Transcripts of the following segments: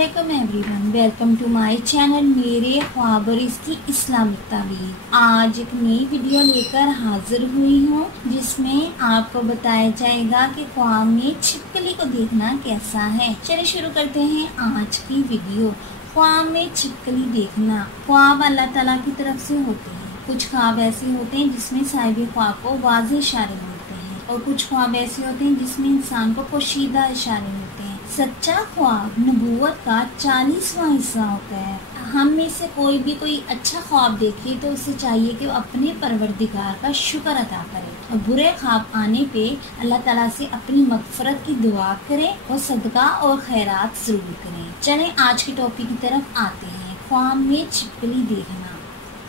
अस्सलामुअलैकुम everyone, welcome to my channel मेरे ख्वाब और इसकी इस्लामिक ताबीर। आज एक नई वीडियो लेकर हाजिर हुई हूँ जिसमें आपको बताया जाएगा कि ख्वाब में छिपकली को देखना कैसा है। चलिए शुरू करते हैं आज की वीडियो। ख्वाब में छिपकली देखना। ख्वाब अल्लाह ताला की तरफ से होते हैं। कुछ ख्वाब ऐसे होते हैं जिसमें साहिब ख्वाब को वाज़ेह इशारे मिलते हैं और कुछ ख्वाब ऐसे होते हैं जिसमें इंसान को पोशीदा इशारे मिलते हैं। सच्चा ख्वाब नबूवत का 40वां हिस्सा होता है। हम में से कोई भी कोई अच्छा ख्वाब देखे तो उसे चाहिए कि वो अपने परवरदिगार का शुक्र अदा करे और बुरे ख्वाब आने पे अल्लाह ताला से अपनी मगफरत की दुआ करे और सदका और खैरात जरूर करें। चलें आज के टॉपिक की तरफ आते हैं। ख्वाब में छिपकली देखना।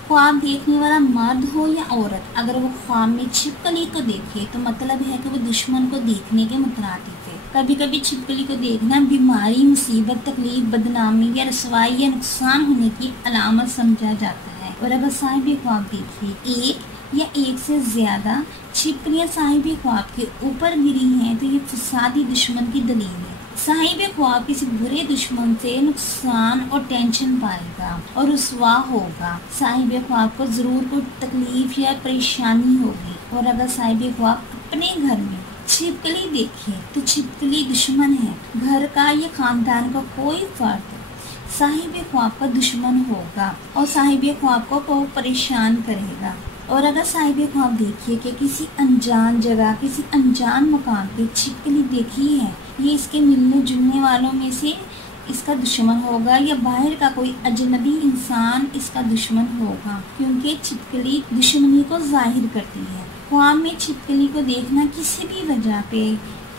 ख्वाब देखने वाला मर्द हो या औरत, अगर वो ख्वाब में छिपकली को देखे तो मतलब है कि वो दुश्मन को देखने के मुतरादिफ है। कभी कभी छिपकली को देखना बीमारी, मुसीबत, तकलीफ, बदनामी या रसवाई या नुकसान होने की अलामत समझा जाता है। और अगर साहिब ख्वाब देखिए एक या एक से ज्यादा छिपकलियां साहिब ख्वाब के ऊपर गिरी हैं तो ये फसादी दुश्मन की दलील है। साहिब ख्वाब किसी बुरे दुश्मन से नुकसान और टेंशन पाएगा और रुसवा होगा। साहिब ख्वाब को जरूर कोई तकलीफ या परेशानी होगी। और अगर साहिब ख्वाब अपने घर में छिपकली देखे तो छिपकली दुश्मन है। घर का या खानदान का कोई फर्द साहिब ख्वाब का दुश्मन होगा और साहिब ख्वाब को परेशान करेगा। और अगर साहिब ख्वाब देखिए कि किसी अनजान जगह, किसी अनजान मकान पे छिपकली देखी है, ये इसके मिलने जुलने वालों में से इसका दुश्मन होगा या बाहर का कोई अजनबी इंसान इसका दुश्मन होगा, क्योंकि छिपकली दुश्मनी को जाहिर करती है। ख्वाब में छिपकली को देखना किसी भी वजह पे,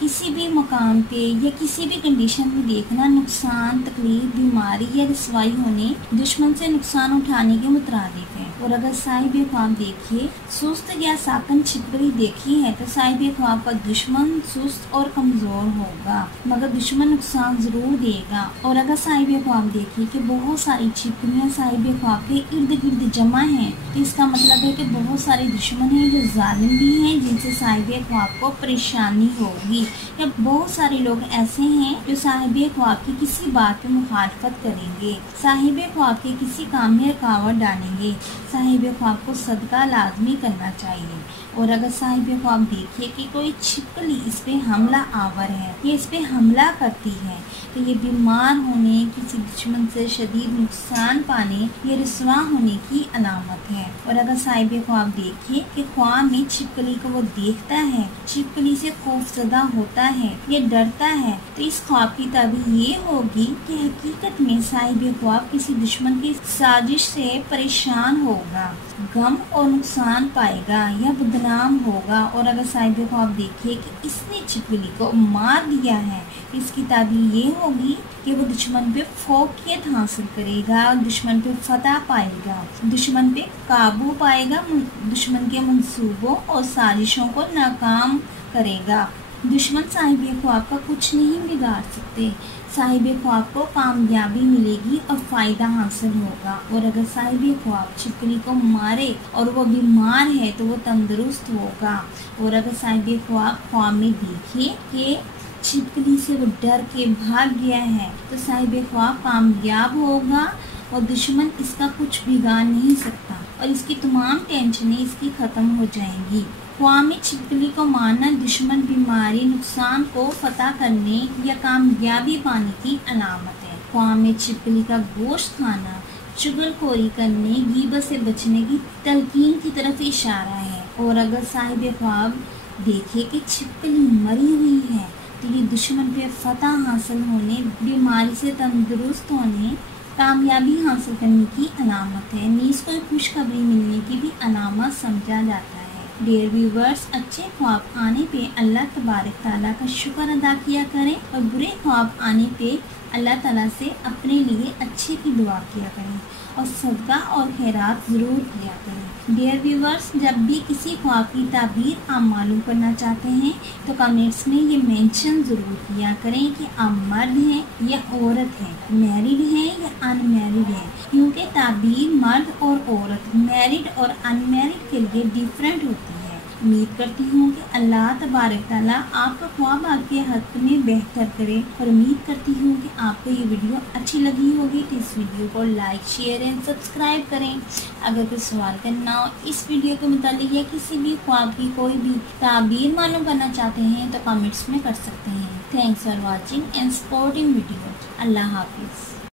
किसी भी मकाम पे या किसी भी कंडीशन में देखना नुकसान, तकलीफ, बीमारी या रसवाई होने, दुश्मन से नुकसान उठाने के मुतरादिफ है। और अगर साहिब ख्वाब देखिए सुस्त या साकन छिपकली देखी है तो साहिब ख्वाब का दुश्मन सुस्त और कमजोर होगा मगर दुश्मन नुकसान जरूर देगा। और अगर साहिब ख्वाब देखिए कि बहुत सारी छिपकलियां साहिब ख्वाब के इर्द गिर्द जमा हैं तो इसका मतलब है कि बहुत सारे दुश्मन हैं जो जालिम भी हैं जिनसे साहिब ख्वाब को परेशानी होगी। या बहुत सारे लोग ऐसे हैं जो साहिब ख्वाब की किसी बात पे मुखालफत करेंगे, साहिब ख्वाब के किसी काम में रुकावट डालेंगे। साहिब ख्वाब को सदका लाजमी करना चाहिए। और अगर साहिब ख्वाब देखिए कि कोई छिपकली इस पे हमला आवर है, ये इस पे हमला करती है तो ये बीमार होने, किसी दुश्मन से शदीद नुकसान पाने या रुसवा होने की अलामत है। और अगर साहिब ख्वाब देखिए कि ख्वाब में छिपकली को वो देखता है, छिपकली से खौफजदा होता है या डरता है तो इस ख्वाब की ताबीर ये होगी कि हकीकत में साहिब ख्वाब किसी दुश्मन की साजिश से परेशान होगा, गम और नुकसान पाएगा या बदनाम होगा। और अगर साहिब ख्वाब देखिए कि इसने छिपकली को मार दिया है, इसकी ताबीर ये होगी कि वो दुश्मन पे फौकियत हासिल करेगा, दुश्मन पे फतह पाएगा, दुश्मन पे काबू पाएगा, दुश्मन के मंसूबों और साजिशों को नाकाम करेगा। दुश्मन साहिब ख्वाब का कुछ नहीं बिगाड़ सकते। साहिब ख्वाब को कामयाबी मिलेगी और फ़ायदा हासिल होगा। और अगर साहिब ख्वाब छिपकली को मारे और वो बीमार है तो वो तंदुरुस्त होगा। और अगर साहिब ख्वाब में देखे कि छिपकली से वो डर के भाग गया है तो साहिब ख्वाब कामयाब होगा और दुश्मन इसका कुछ बिगाड़ नहीं सकता और इसकी तमाम टेंशनें इसकी ख़त्म हो जाएंगी। ख्वाब में छिपकली को मारना दुश्मन, बीमारी, नुकसान को फतह करने या कामयाबी पाने की अलामत है। ख्वाब में छिपकली का गोश्त खाना चुगलखोरी करने, गीबत से बचने की तलकीन की तरफ इशारा है। और अगर साहिब ख्वाब देखे कि छिपकली मरी हुई है तो ये दुश्मन पे फतह हासिल होने, बीमारी से तंदुरुस्त होने, कामयाबी हासिल करने की अलामत है। नीज कोई खुशखबरी मिलने की भी अलामत समझा जाता है। डियर व्यूवर्स, अच्छे ख्वाब आने पे अल्लाह तबारक ताला का शुक्र अदा किया करें और बुरे ख्वाब आने पे अल्लाह ताला से अपने लिए अच्छे की दुआ किया करें और सदका और खैरात ज़रूर किया करें। डियर व्यूवर्स, जब भी किसी ख्वाब की ताबीर आप मालूम करना चाहते हैं तो कमेंट्स में ये मेंशन ज़रूर किया करें कि आप मर्द हैं या औरत हैं, मैरिड हैं या अनमैरिड हैं, क्योंकि ताबीर मर्द और औरत, मैरिड और अनमैरिड के लिए डिफरेंट होती है। امید کرتی ہوں کہ اللہ تبارک تعالیٰ آپ کا خواب آپ کے حق میں بہتر کرے، اور امید کرتی ہوں کہ آپ کو یہ ویڈیو اچھی لگی ہوگی تو اس ویڈیو کو لائک، شیئر اینڈ سبسکرائب کریں۔ اگر کوئی سوال کرنا ہو اس ویڈیو کے متعلق یا کسی بھی خواب کی کوئی بھی تعبیر معلوم کرنا چاہتے ہیں تو کمنٹس میں کر سکتے ہیں۔ Thanks for watching and supporting video. اللہ حافظ۔